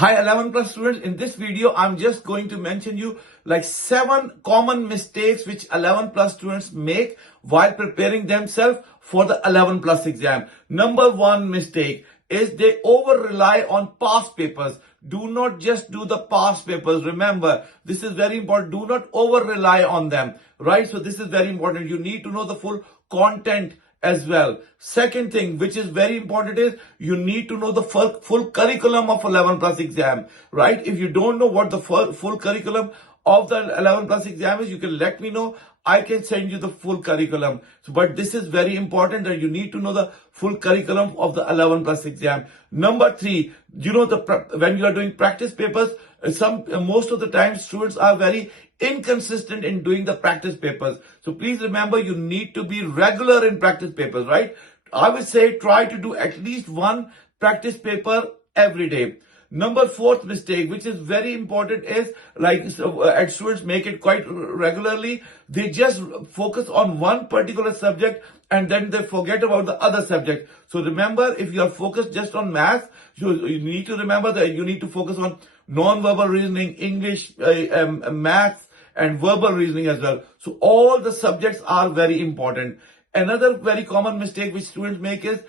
Hi 11 plus students, in this video I'm just going to mention you like 7 common mistakes which 11 plus students make while preparing themselves for the 11 plus exam. Number 1 mistake is they over rely on past papers. Do not just do the past papers. Remember, this is very important. Do not over rely on them, right? So this is very important. You need to know the full content as well. Second thing, which is very important, is you need to know the full curriculum of 11 plus exam, right? If you don't know what the full curriculum of the 11 plus exam is, you can let me know. I can send you the full curriculum. So, but this is very important that you need to know the full curriculum of the 11 plus exam. Number 3, when you are doing practice papers, most of the time students are very inconsistent in doing the practice papers. So please remember, you need to be regular in practice papers, right? I would say try to do at least one practice paper every day. Number 4th mistake, which is very important, is and students make it quite regularly. They just focus on one particular subject and then they forget about the other subject. So remember, if you are focused just on math, you need to remember that you need to focus on non-verbal reasoning, English, math, and verbal reasoning as well. So all the subjects are very important. Another very common mistake which students make is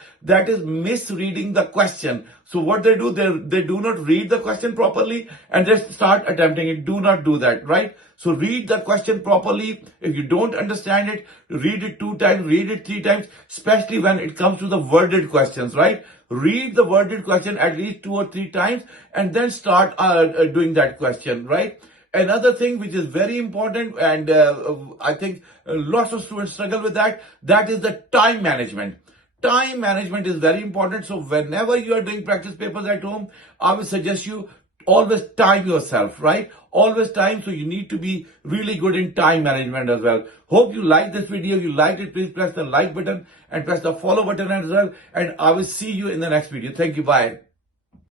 misreading the question. So what they do, they do not read the question properly and they start attempting it. Do not do that, right? So read the question properly. If you don't understand it, read it 2 times, read it 3 times, especially when it comes to the worded questions, right? Read the worded question at least 2 or 3 times and then start doing that question, right? Another thing which is very important, and I think lots of students struggle with that is the time management. Time management is very important. So whenever you are doing practice papers at home, I would suggest you always time yourself, right? Always time. So you need to be really good in time management as well. Hope you like this video. If you liked it, please press the like button and press the follow button as well. And I will see you in the next video. Thank you. Bye.